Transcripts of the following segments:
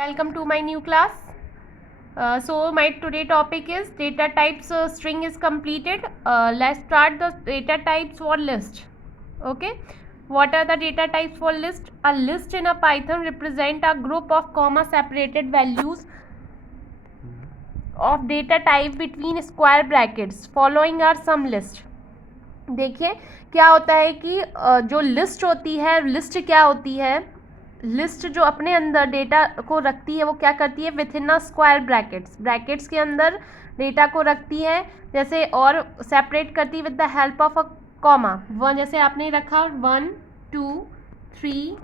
Welcome to my new class. So my today topic is data types. String is completed. Let's start the data types for list. Okay. What are the data types for list? A list in a Python represent a group of comma separated values of data type between square brackets. Following are some list. देखिए क्या होता है कि जो list होती है, list क्या होती है, लिस्ट जो अपने अंदर डेटा को रखती है वो क्या करती है, with in a square brackets के अंदर डेटा को रखती है, जैसे और सेपरेट करती है with the help of a comma. One जैसे आपने रखा 1 2 3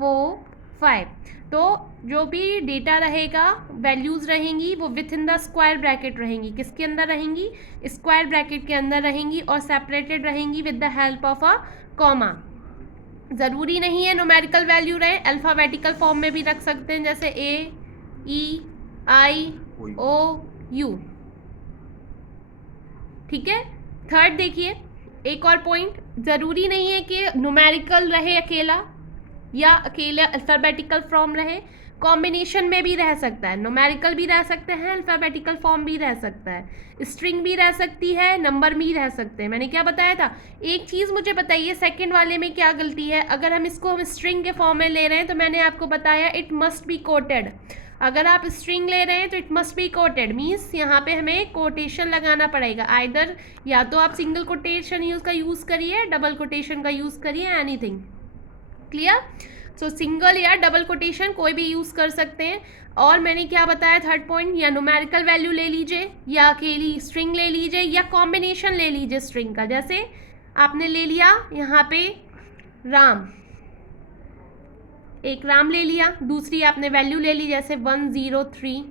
4 5, तो जो भी डेटा रहेगा, वैल्यूज़ रहेंगी वो with in the square bracket रहेंगी. किसके अंदर रहेंगी? स्क्वायर ब्रैकेट के अंदर रहेंगी और सेपरेटेड रहेंगी with the help of a comma. ज़रूरी नहीं है न्यूमेरिकल वैल्यू रहे, अल्फ़ाबेटिकल फॉर्म में भी रख सकते हैं, जैसे ए ई आई ओ यू. ठीक है. थर्ड देखिए, एक और पॉइंट, ज़रूरी नहीं है कि न्यूमेरिकल रहे अकेला या अकेला अल्फ़ाबेटिकल फॉर्म रहे, कॉम्बिनेशन में भी रह सकता है. न्यूमेरिकल भी रह सकते हैं, अल्फ़ाबेटिकल फॉर्म भी रह सकता है, स्ट्रिंग भी रह सकती है, नंबर भी रह सकते हैं. मैंने क्या बताया था? एक चीज़ मुझे बताइए, सेकंड वाले में क्या गलती है? अगर हम स्ट्रिंग के फॉर्म में ले रहे हैं तो मैंने आपको बताया इट मस्ट बी कोटेड. अगर आप स्ट्रिंग ले रहे हैं तो it must be coated, means यहाँ पे हमें कोटेशन लगाना पड़ेगा. आइदर या तो आप सिंगल कोटेशन यूज़ करिए, डबल कोटेशन का यूज़ करिए, एनीथिंग. क्लियर? सो सिंगल या डबल कोटेशन कोई भी यूज़ कर सकते हैं. और मैंने क्या बताया थर्ड पॉइंट, या न्यूमेरिकल वैल्यू ले लीजिए, या अकेली स्ट्रिंग ले लीजिए, या कॉम्बिनेशन ले लीजिए स्ट्रिंग का. जैसे आपने ले लिया यहाँ पे राम, एक राम ले लिया, दूसरी आपने वैल्यू ले ली जैसे 103.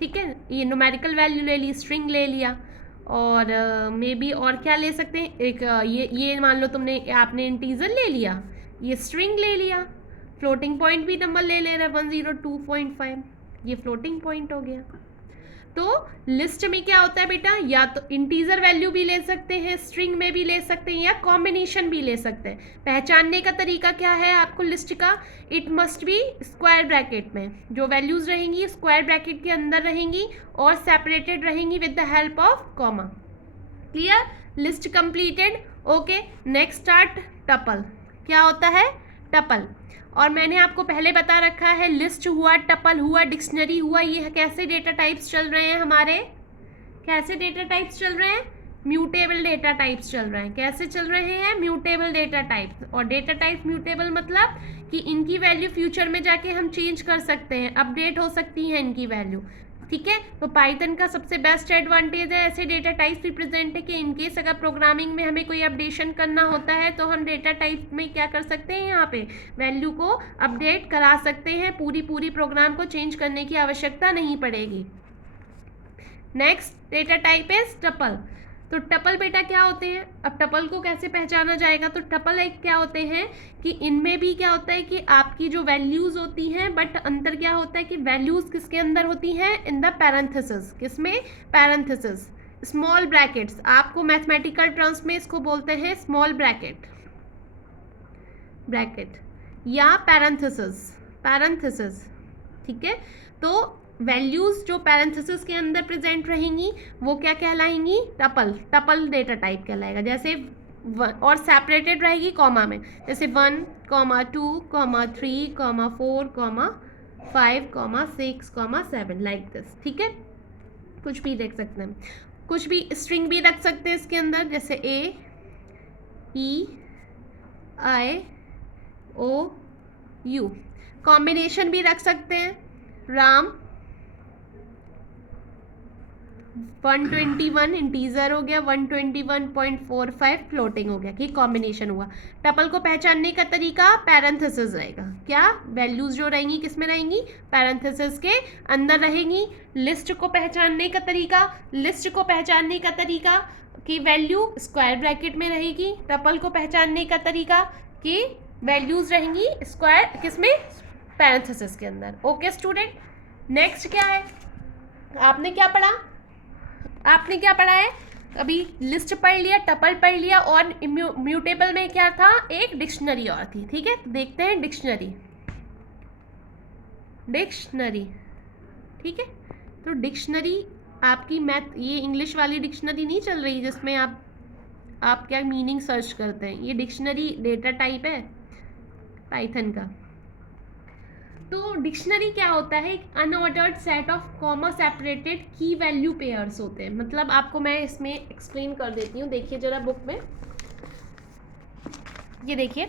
ठीक है, ये न्यूमेरिकल वैल्यू ले ली, स्ट्रिंग ले लिया. और मे बी और क्या ले सकते हैं, एक ये मान लो आपने इंटीजर ले लिया, ये स्ट्रिंग ले लिया, फ्लोटिंग पॉइंट भी नंबर ले रहा है 102.5, ये फ्लोटिंग पॉइंट हो गया. तो लिस्ट में क्या होता है बेटा, या तो इंटीजर वैल्यू भी ले सकते हैं, स्ट्रिंग में भी ले सकते हैं, या कॉम्बिनेशन भी ले सकते हैं. पहचानने का तरीका क्या है आपको लिस्ट का? It must be square bracket में, जो वैल्यूज रहेंगी स्क्वायर ब्रैकेट के अंदर रहेंगी और सेपरेटेड रहेंगी with the help of comma. Clear? List completed. Okay, next start tuple. क्या होता है? टपल. और मैंने आपको पहले बता रखा है, लिस्ट हुआ, टपल हुआ, डिक्शनरी हुआ, ये कैसे डेटा टाइप्स चल रहे हैं हमारे? कैसे डेटा टाइप्स चल रहे हैं? म्यूटेबल डेटा टाइप्स चल रहे हैं. कैसे चल रहे हैं? Mutable data types. और डेटा टाइप म्यूटेबल मतलब कि इनकी वैल्यू फ्यूचर में जाके हम चेंज कर सकते हैं, अपडेट हो सकती है इनकी वैल्यू. ठीक है. तो पाइथन का सबसे बेस्ट एडवांटेज है ऐसे डेटा टाइप्स रिप्रेजेंट है कि इनकेस अगर प्रोग्रामिंग में हमें कोई अपडेशन करना होता है तो हम डेटा टाइप में क्या कर सकते हैं, यहाँ पे वैल्यू को अपडेट करा सकते हैं. पूरी प्रोग्राम को चेंज करने की आवश्यकता नहीं पड़ेगी. Next data type is tuple. तो टपल बेटा क्या होते हैं? अब टपल को कैसे पहचाना जाएगा? तो टपल एक क्या होते हैं कि इनमें भी क्या होता है कि आपकी जो वैल्यूज़ होती हैं, बट अंतर क्या होता है कि वैल्यूज़ किसके अंदर होती हैं? In the parenthesis. किसमें? Parenthesis, small brackets. आपको मैथमेटिकल टर्म्स में इसको बोलते हैं स्मॉल ब्रैकेट या पैरेंथेसिस. ठीक है. तो वैल्यूज़ जो पैरेंथेसिस के अंदर प्रेजेंट रहेंगी वो क्या कहलाएंगी? टपल डेटा टाइप कहलाएगा. जैसे और सेपरेटेड रहेगी कॉमा में, जैसे 1, 2, 3, 4, 5, 6, 7, लाइक दिस. ठीक है. कुछ भी देख सकते हैं, कुछ भी स्ट्रिंग भी रख सकते हैं इसके अंदर, जैसे ए ई आई ओ यू. कॉम्बिनेशन भी रख सकते हैं, राम 121 इंटीजर हो गया, 121.45 फ्लोटिंग हो गया, कि कॉम्बिनेशन हुआ. टपल को पहचानने का तरीका पैरेंथेसिस रहेगा. क्या? वैल्यूज जो रहेंगी किस में रहेंगी? पैरेंथेसिस के अंदर रहेंगी. लिस्ट को पहचानने का तरीका कि वैल्यू स्क्वायर ब्रैकेट में रहेगी. टपल को पहचानने का तरीका कि वैल्यूज रहेंगी स्क्वायर किसमें? पैरेंथेसिस के अंदर. ओके स्टूडेंट, नेक्स्ट क्या है? आपने क्या पढ़ा है? अभी लिस्ट पढ़ लिया, टपल पढ़ लिया, और म्यूटेबल में क्या था? एक डिक्शनरी और थी. ठीक है, देखते हैं डिक्शनरी. डिक्शनरी, ठीक है। तो डिक्शनरी आपकी मैथ, ये इंग्लिश वाली डिक्शनरी नहीं चल रही जिसमें आप क्या मीनिंग सर्च करते हैं, ये डिक्शनरी डेटा टाइप है पाइथन का। तो डिक्शनरी क्या होता है, एक unordered set of comma separated की वैल्यू पेयर्स होते हैं। मतलब आपको मैं इसमें एक्सप्लेन कर देती हूँ, देखिए जरा बुक में, ये देखिए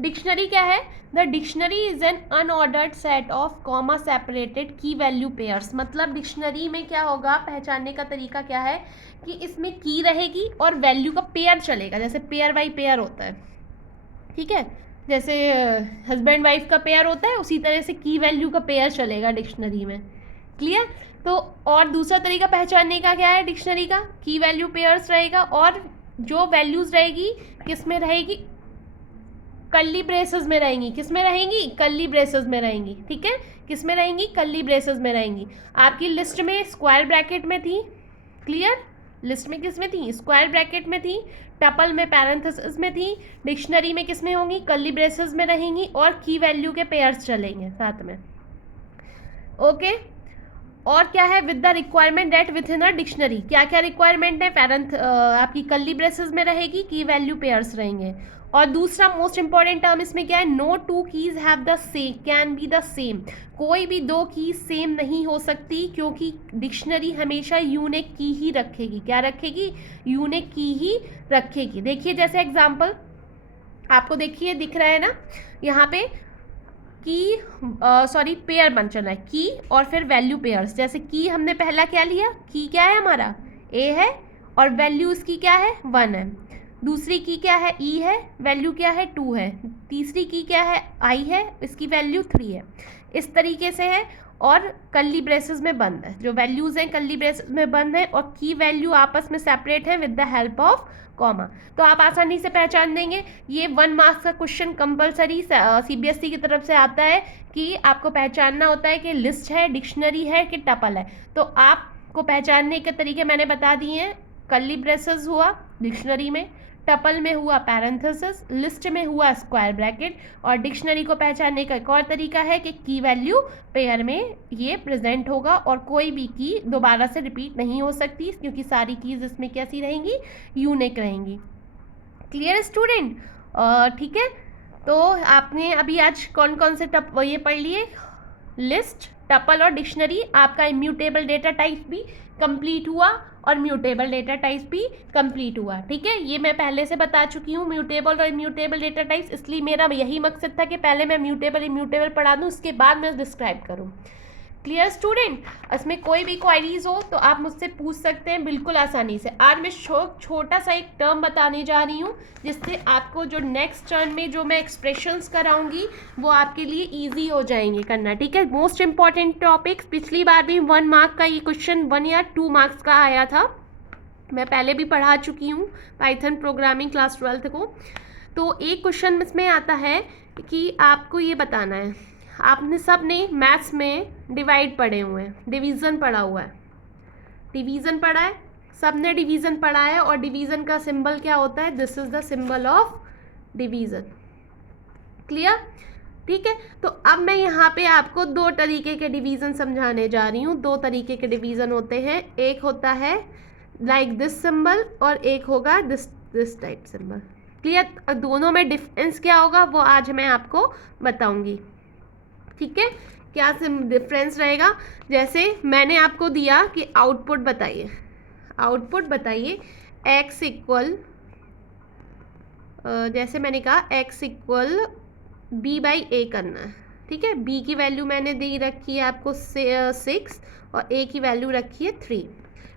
डिक्शनरी क्या है। The dictionary is an unordered set of comma separated की वैल्यू पेयर्स। मतलब डिक्शनरी में क्या होगा, पहचानने का तरीका क्या है कि इसमें की रहेगी और वैल्यू का पेयर चलेगा, जैसे पेयर बाई पेयर होता है, ठीक है। जैसे हस्बैंड वाइफ का पेयर होता है, उसी तरह से की वैल्यू का पेयर चलेगा डिक्शनरी में। क्लियर। तो और दूसरा तरीका पहचानने का क्या है, डिक्शनरी का की वैल्यू पेयर्स रहेगा, और जो वैल्यूज रहेगी किस में रहेगी, कर्ली ब्रेसेस में रहेंगी। किस में रहेंगी, कर्ली ब्रेसेस में रहेंगी, ठीक है। किस में रहेंगी, कर्ली ब्रेसेस में रहेंगी। आपकी लिस्ट में स्क्वायर ब्रैकेट में थी, क्लियर। लिस्ट में किस में थी, स्क्वायर ब्रैकेट में थी, टपल में पैरेंथेसिस में थी, डिक्शनरी में किस में होंगी, कर्ली ब्रेसेस में रहेंगी, और की वैल्यू के पेयर्स चलेंगे साथ में। ओके। और क्या है, with the requirement that within a dictionary, क्या क्या रिक्वायरमेंट है, आपकी कर्ली ब्रेसेस में रहेगी, की वैल्यू पेयर्स रहेंगे। और दूसरा मोस्ट इंपॉर्टेंट टर्म इसमें क्या है, no two keys have the same can be the same. कोई भी दो कीज सेम नहीं हो सकती, क्योंकि डिक्शनरी हमेशा यूनिक की ही रखेगी। क्या रखेगी, यूनिक की ही रखेगी। देखिए जैसे एग्जांपल आपको देखिए दिख रहा है ना यहाँ पे, की पेयर बन चला है, की और फिर वैल्यू पेयर्स। जैसे की हमने पहला क्या लिया, की क्या है हमारा, ए है, और वैल्यू इसकी क्या है, 1 है। दूसरी की क्या है, ई है, वैल्यू क्या है, 2 है। तीसरी की क्या है, आई है, इसकी वैल्यू 3 है। इस तरीके से है, और कर्ली ब्रेसेस में बंद है, जो वैल्यूज़ हैं कर्ली ब्रेसेस में बंद है, और की वैल्यू आपस में सेपरेट है with the help of comma. तो आप आसानी से पहचान देंगे। ये 1 मार्क्स का क्वेश्चन कंपलसरी सीबीएसई की तरफ से आता है कि आपको पहचानना होता है कि लिस्ट है, डिक्शनरी है कि टपल है। तो आपको पहचानने के तरीके मैंने बता दिए हैं। कर्ली ब्रेसेस हुआ डिक्शनरी में, टपल में हुआ पैरेंथेसिस, लिस्ट में हुआ स्क्वायर ब्रैकेट, और डिक्शनरी को पहचानने का एक और तरीका है कि की वैल्यू पेयर में ये प्रेजेंट होगा, और कोई भी की दोबारा से रिपीट नहीं हो सकती, क्योंकि सारी कीज इसमें कैसी रहेंगी, यूनिक रहेंगी। क्लियर स्टूडेंट, ठीक है। तो आपने अभी आज कौन कौन से ये पढ़ लिए, लिस्ट, टपल और डिक्शनरी। आपका इम्यूटेबल डेटा टाइप भी कंप्लीट हुआ, और म्यूटेबल डेटा टाइप्स भी कंप्लीट हुआ, ठीक है। ये मैं पहले से बता चुकी हूँ, म्यूटेबल और इम्यूटेबल डेटा टाइप्स। इसलिए मेरा यही मकसद था कि पहले मैं म्यूटेबल इम्यूटेबल पढ़ा दूँ, उसके बाद मैं डिस्क्राइब करूँ। क्लियर स्टूडेंट, इसमें कोई भी क्वारीज हो तो आप मुझसे पूछ सकते हैं बिल्कुल आसानी से। आज मैं छोटा सा एक टर्म बताने जा रही हूँ, जिससे आपको जो नेक्स्ट टर्म में जो मैं एक्सप्रेशंस कराऊंगी वो आपके लिए इजी हो जाएंगे करना, ठीक है। मोस्ट इंपॉर्टेंट टॉपिक्स, पिछली बार भी 1 मार्क का ये क्वेश्चन 1 या 2 मार्क्स का आया था, मैं पहले भी पढ़ा चुकी हूँ पाइथन प्रोग्रामिंग क्लास 12th को। तो एक क्वेश्चन इसमें आता है कि आपको ये बताना है, आपने सब ने मैथ्स में डिवाइड पढ़े हुए हैं, डिवीज़न पढ़ा हुआ है, डिवीज़न पढ़ा है, सब ने डिवीज़न पढ़ा है, और डिवीज़न का सिंबल क्या होता है, this is the symbol of division. Clear, ठीक है। तो अब मैं यहाँ पे आपको 2 तरीके के डिवीज़न समझाने जा रही हूँ। 2 तरीके के डिवीज़न होते हैं, एक होता है लाइक दिस सिंबल, और एक होगा दिस टाइप सिंबल। क्लियर, दोनों में डिफरेंस क्या होगा वो आज मैं आपको बताऊँगी, ठीक है। क्या डिफरेंस रहेगा, जैसे मैंने आपको दिया कि आउटपुट बताइए, आउटपुट बताइए x इक्वल, जैसे मैंने कहा x इक्वल b/a करना है, ठीक है। b की वैल्यू मैंने दे रखी है आपको 6, और a की वैल्यू रखी है 3,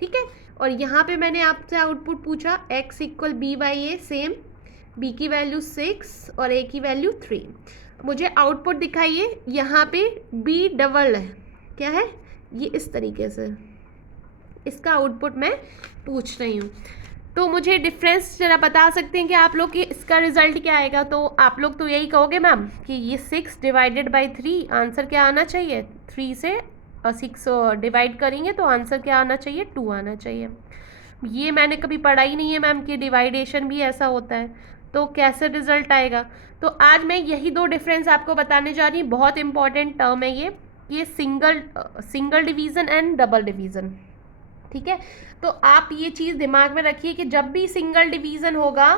ठीक है। और यहाँ पे मैंने आपसे आउटपुट पूछा x equal b/a, same, b की वैल्यू 6 और a की वैल्यू 3। मुझे आउटपुट दिखाइए, यहाँ पे b डबल है, क्या है ये, इस तरीके से इसका आउटपुट मैं पूछ रही हूँ। तो मुझे डिफरेंस जरा बता सकते हैं कि आप लोग कि इसका रिजल्ट क्या आएगा। तो आप लोग तो यही कहोगे मैम कि ये 6 डिवाइडेड बाई 3, आंसर क्या आना चाहिए, 3 से 6 डिवाइड करेंगे तो आंसर क्या आना चाहिए, 2 आना चाहिए। ये मैंने कभी पढ़ा ही नहीं है मैम कि डिवाइडेशन भी ऐसा होता है, तो कैसे रिजल्ट आएगा। तो आज मैं यही 2 डिफरेंस आपको बताने जा रही हूँ, बहुत इंपॉर्टेंट टर्म है ये। ये single division and double division, ठीक है। तो आप ये चीज़ दिमाग में रखिए कि जब भी सिंगल डिवीज़न होगा,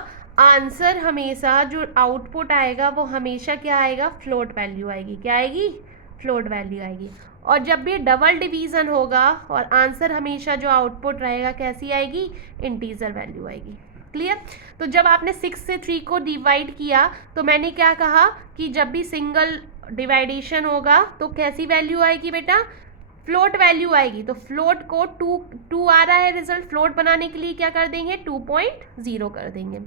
आंसर हमेशा जो आउटपुट आएगा वो हमेशा क्या आएगा, फ्लोट वैल्यू आएगी। क्या आएगी, फ्लोट वैल्यू आएगी। और जब भी डबल डिवीज़न होगा और आंसर हमेशा जो आउटपुट रहेगा कैसी आएगी, इंटीजर वैल्यू आएगी। क्लियर। तो जब आपने 6 से 3 को डिवाइड किया तो मैंने क्या कहा कि जब भी सिंगल डिवाइडेशन होगा तो कैसी वैल्यू आएगी बेटा, फ्लोट वैल्यू आएगी। तो फ्लोट को 2 आ रहा है रिजल्ट, फ्लोट बनाने के लिए क्या कर देंगे, 2.0 कर देंगे।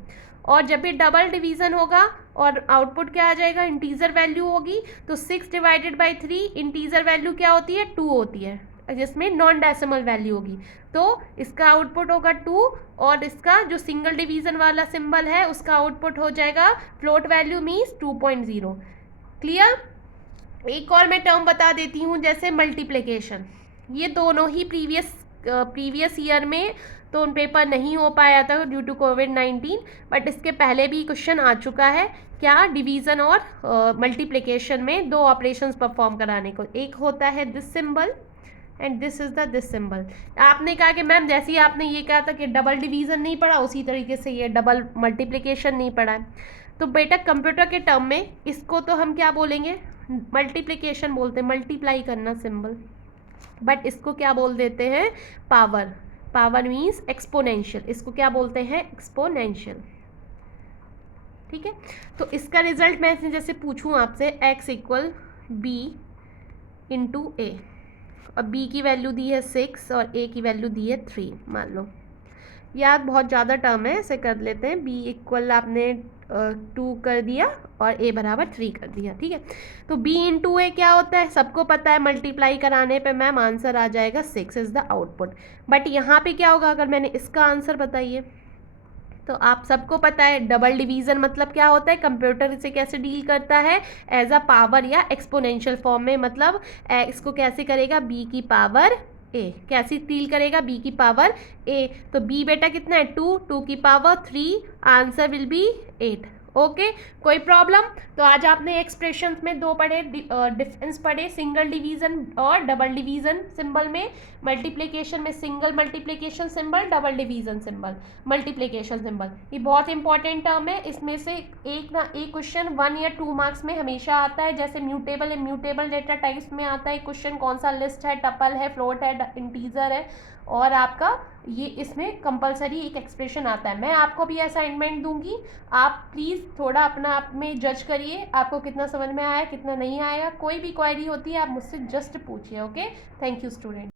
और जब भी डबल डिवीज़न होगा और आउटपुट क्या आ जाएगा, इंटीजर वैल्यू होगी। तो 6 डिवाइडेड बाई 3 इंटीजर वैल्यू क्या होती है, 2 होती है, जिसमें नॉन डेसिमल वैल्यू होगी। तो इसका आउटपुट होगा 2 और इसका जो सिंगल डिवीज़न वाला सिंबल है उसका आउटपुट हो जाएगा फ्लोट वैल्यू मीन्स 2.0। क्लियर। एक और मैं टर्म बता देती हूँ, जैसे मल्टीप्लिकेशन। ये दोनों ही प्रीवियस ईयर में तो पेपर नहीं हो पाया था ड्यू टू कोविड-19, बट इसके पहले भी क्वेश्चन आ चुका है। क्या, डिवीज़न और मल्टीप्लिकेशन में 2 ऑपरेशंस परफॉर्म कराने को। एक होता है this symbol and this is the this symbol. आपने कहा कि मैम जैसे ही आपने ये कहा था कि डबल डिवीज़न नहीं पढ़ा, उसी तरीके से ये डबल मल्टीप्लिकेशन नहीं पढ़ा है। तो बेटा कंप्यूटर के टर्म में इसको तो हम क्या बोलेंगे, मल्टीप्लिकेशन बोलते हैं, मल्टीप्लाई करना सिंबल, बट इसको क्या बोल देते हैं, पावर। पावर मीन्स एक्सपोनेंशियल, इसको क्या बोलते हैं, एक्सपोनेंशियल। ठीक है। तो इसका रिजल्ट मैं जैसे पूछूं आपसे, x इक्वल बी इंटू ए, और b की वैल्यू दी है 6 और a की वैल्यू दी है 3 मान लो। याद बहुत ज़्यादा टर्म है, ऐसे कर लेते हैं। b इक्वल आपने 2 कर दिया और a बराबर 3 कर दिया, ठीक है। तो b इंटू ए क्या होता है, सबको पता है, मल्टीप्लाई कराने पे मैम आंसर आ जाएगा 6 इज़ द आउटपुट। बट यहाँ पे क्या होगा, अगर मैंने इसका आंसर बताइए तो आप सबको पता है डबल डिवीज़न मतलब क्या होता है, कंप्यूटर इसे कैसे डील करता है, एज अ पावर या एक्सपोनेंशियल फॉर्म में। मतलब इसको कैसे करेगा, b की पावर a, कैसे डील करेगा, b की पावर a। तो b बेटा कितना है, 2 की power 3, answer will be 8। Okay, कोई प्रॉब्लम। तो आज आपने एक्सप्रेशंस में 2 पढ़े, डिफरेंस पढ़े, सिंगल डिवीज़न और डबल डिवीज़न सिंबल में, मल्टीप्लिकेशन में single multiplication symbol, double division symbol, multiplication symbol. ये बहुत इंपॉर्टेंट टर्म है, इसमें से एक ना एक क्वेश्चन 1 या 2 मार्क्स में हमेशा आता है। जैसे म्यूटेबल इम्यूटेबल डेटा टाइप्स में आता है क्वेश्चन, कौन सा लिस्ट है, टपल है, फ्लोट है, इंटीजर है, और आपका ये इसमें कंपलसरी एक एक्सप्रेशन आता है। मैं आपको भी असाइनमेंट दूंगी, आप प्लीज़ थोड़ा अपना आप में जज करिए, आपको कितना समझ में आया, कितना नहीं आया। कोई भी क्वेरी होती है आप मुझसे जस्ट पूछिए। Okay, thank you student.